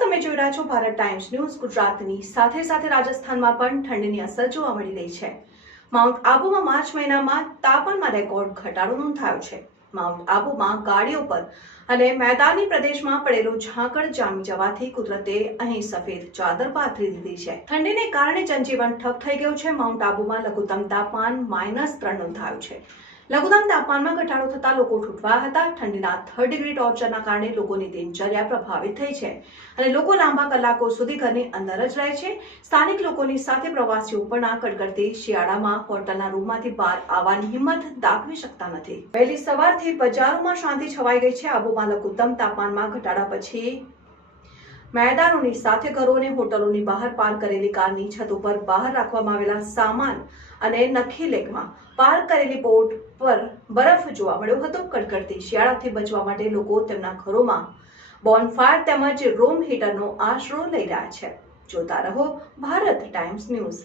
તમે જોઈ રહ્યા છો ભારત ટાઈમ્સ ન્યૂઝ ગુજરાતની સાથે સાથે રાજસ્થાનમાં પણ ઠંડીની અસર જોવા મળી રહી છે. માઉન્ટ આબુમાં માર્ચ મહિનામાં તાપમાનમાં રેકોર્ડ ઘટાડો નોંધાયો છે. માઉન્ટ આબુમાં ગાડીઓ પર અને મેદાની પ્રદેશમાં પડેલું ઝાકળ જામી જવાથી કુદરતે અહીં સફેદ ચાદર પાથરી દીધી છે. ઠંડીને કારણે જનજીવન ઠપ થઈ ગયું છે. માઉન્ટ આબુમાં લઘુત્તમ તાપમાન માઇનસ ત્રણ નોંધાયું છે. લઘુત્તમ તાપમાનમાં ઘટાડો થતાં લોકો ઠૂંઠવાયા હતા. ઠંડીના થર્ડ ડિગ્રી ટોર્ચરના કારણે લોકોની દિનચર્યા પ્રભાવિત થઈ છે અને લોકો લાંબા કલાકો સુધી ઘરની અંદર જ રહે છે. સ્થાનિક લોકોની સાથે પ્રવાસીઓ પણ આ કડકડતી શિયાળામાં હોટલના રૂમમાંથી બહાર આવવાની હિંમત દાખવી શકતા નથી. વહેલી સવારથી બજારોમાં શાંતિ છવાઈ ગઈ છે. આબુમાં લઘુત્તમ તાપમાનમાં ઘટાડા પછી મેદાનોની સાથે ઘરો અને હોટલોની બહાર પાર્ક કરેલી કારની છત ઉપર બહાર રાખવામાં આવેલા સામાન અને નખી લેકમાં પાર્ક કરેલી બોટ પર બરફ જોવા મળ્યો હતો. કડકડતી શિયાળાથી બચવા માટે લોકો તેમના ઘરોમાં બોનફાયર તેમજ રૂમ હીટરનો આશરો લઈ રહ્યા છે. જોતા રહો ભારત ટાઈમ્સ ન્યૂઝ.